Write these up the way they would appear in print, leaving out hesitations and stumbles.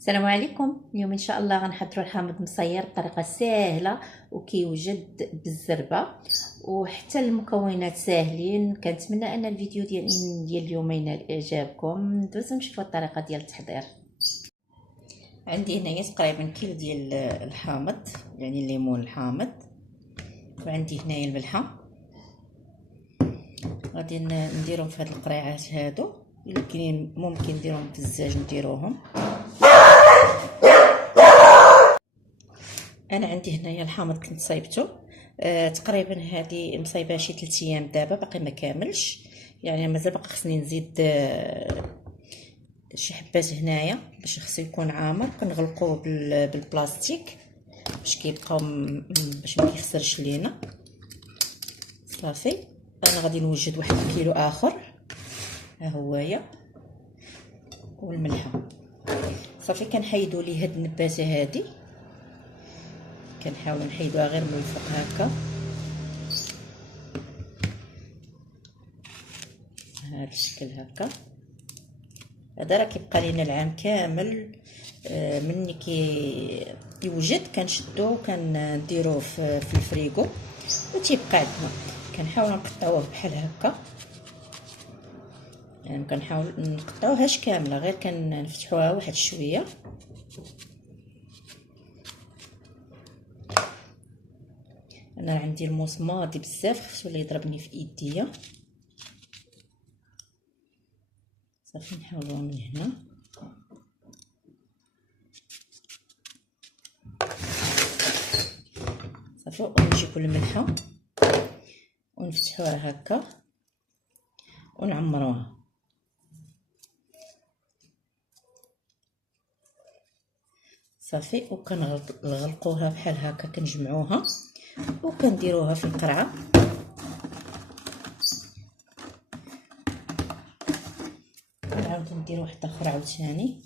السلام عليكم. اليوم ان شاء الله غنحضروا الحامض مصير بطريقه سهله وكيوجد بالزربه، وحتى المكونات ساهلين. كنتمنى ان الفيديو ديال اليوم ينال اعجابكم. ندوزو نشوفوا الطريقه ديال التحضير. عندي هنايا تقريبا كيلو ديال الحامض، يعني الليمون الحامض، وعندي هنايا الملحه. غادي نديرهم في هاد القريعات هادو، الا كاينين ممكن نديرهم في الزاج نديروهم. انا عندي هنايا الحامض كنت صايبته تقريبا هذه مصايبه شي 3 ايام، دابا باقي ما كاملش، يعني مازال باقي خصني نزيد شي حبات هنايا باش خصو يكون عامر. كنغلقوه بالبلاستيك باش كيبقاو باش ما كيخسرش لينا. صافي انا غادي نوجد واحد الكيلو اخر، ها هويا، والملحه. صافي كنحيدوا ليه هاد النباته هادي، كنحاولوا نحيدوها غير من الفوق هكا. هذا الشكل هكا. هذا راه كيبقى لينا العام كامل. مني كيوجد كنشدوه وكنديروه في الفريغو وتيبقى عندنا. كنحاول نقطعوه بحال هكا، يعني كنحاول نقطعوهاش كامله، غير كنفتحوها واحد شويه. انا عندي الموس ماضي بزاف، خصو اللي يضربني في ايديا. صافي نحاولوها من هنا. صافي ونجيبو الملحه ونفتحوها هكا ونعمروها. صافي وكنغلقوها بحال هكا، كنجمعوها وكنديروها في القرعه. نعاود ندير واحده اخرى عاوتاني.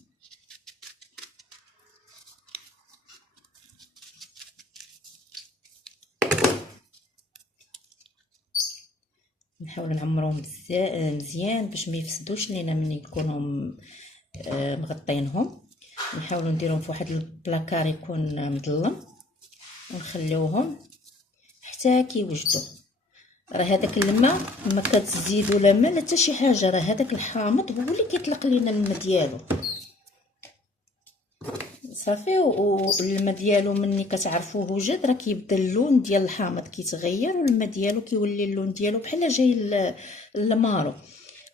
نحاول نعمروهم مزيان باش ما يفسدوش لينا ملي نكونوا مغطينهم. نحاولوا نديرهم في واحد البلاكار يكون مظلم ونخليوهم حتى كيوجدوا. راه هذاك الماء ما كتزيدوا لا ما لا حتى شي حاجه، راه هذاك الحامض هو اللي كيطلق لينا الماء ديالو. صافي والماء ديالو مني كتعرفوه وجد راه كيبدا اللون ديال الحامض كيتغير، والماء ديالو كيولي اللون ديالو بحال جاي المارو،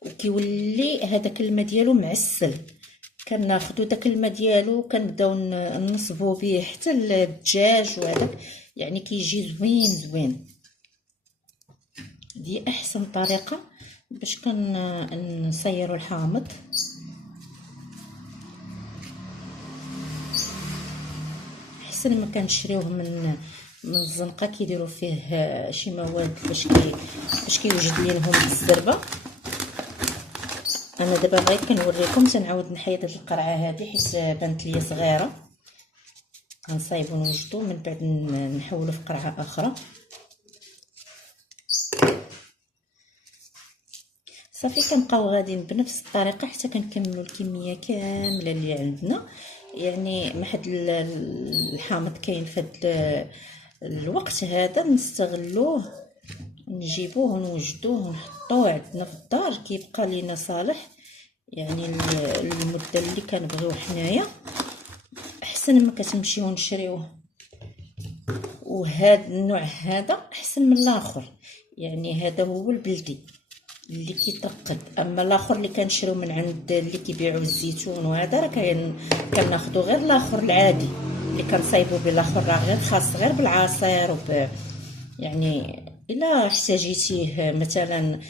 وكيولي هذاك الماء ديالو معسل. كناخذوا داك الماء ديالو كنبداو نصبوا به حتى الدجاج وهذاك، يعني كيجي زوين زوين. دي احسن طريقه باش كنصيروا الحامض. احسن ما كنشريوه من الزنقه كيديروا فيه شي مواد باش كيوجد لينهم بالزربه. انا دابا غير كنوريكم، تنعاود نحيد هاد القرعه هادي حيت بانت ليا صغيره. كنصايبو نوجدو من بعد نحولو في قرعه اخرى. صافي كنبقاو غاديين بنفس الطريقه حتى كنكملوا الكميه كامله اللي عندنا. يعني ما حد الحامض كاين في هاد الوقت هذا نستغلوه، نجيبوه ونوجدوه ونحطوه عندنا في الدار، كيبقى لينا صالح يعني المده اللي كنبغيو حنايا. احسن ما كتمشيو نشريوه، وهذا النوع هذا احسن من الاخر، يعني هذا هو البلدي اللي كيترقد. اما الاخر اللي كنشريو من عند اللي كيبيعوا الزيتون وهذا راه كناخذوا غير الاخر العادي اللي كنصايبوا به. الاخر راه غير خاص غير بالعصير يعني الا احتاجيتيه مثلا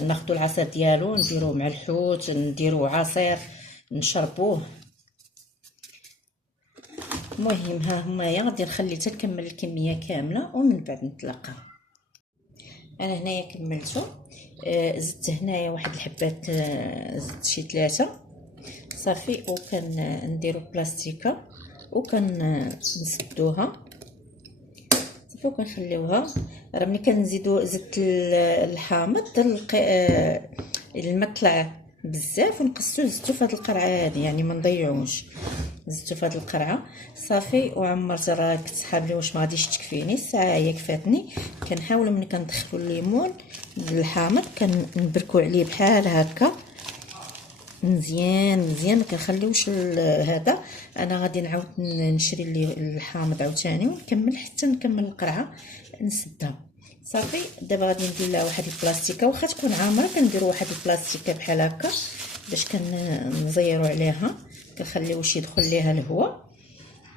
ناخذوا العصير ديالو نديروه مع الحوت، نديروه عصير نشربوه. المهم ها هما غادي نخلي حتى نكمل الكميه كامله ومن بعد نتلاقاو. انا هنايا كملته. زدت هنايا واحد الحبات، زدت شي 3. صافي وكنديروا بلاستيكه وكنسدوها. صافي وكنخليوها. راه ملي زدت الحامض الماء طلع بزاف ونقصو زدتو في هاد القرعه هادي، يعني ما نضيعوش. زدتو في هاد القرعه صافي وعمرت. راه كنت حابه واش ما غاديش تكفيني الساعه، هي كفاتني. كنحاول ملي كندخلوا الليمون الحامض كنبركو عليه بحال هكا مزيان مزيان، ما كنخليوش هذا. انا غادي نعاود نشري لي الحامض عاوتاني ونكمل حتى نكمل القرعه نسدها. صافي دابا غادي ندير لها واحد البلاستيكه، واخا تكون عامره كنديروا واحد البلاستيكه بحال هكا باش كنزيروا عليها، كنخليوش يدخل ليها الهواء.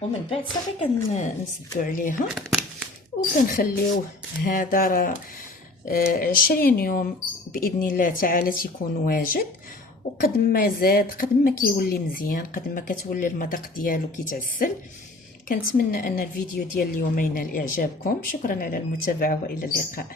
ومن بعد صافي كنسدوا عليها وكنخليوه. هذا راه 20 يوم باذن الله تعالى تيكون واجد. وقد ما زاد قد ما كيولي مزيان، قد ما كتولي المذاق ديالو كيتعسل. كنتمنى ان الفيديو ديال اليوم ينال اعجابكم. شكرا على المتابعه والى اللقاء.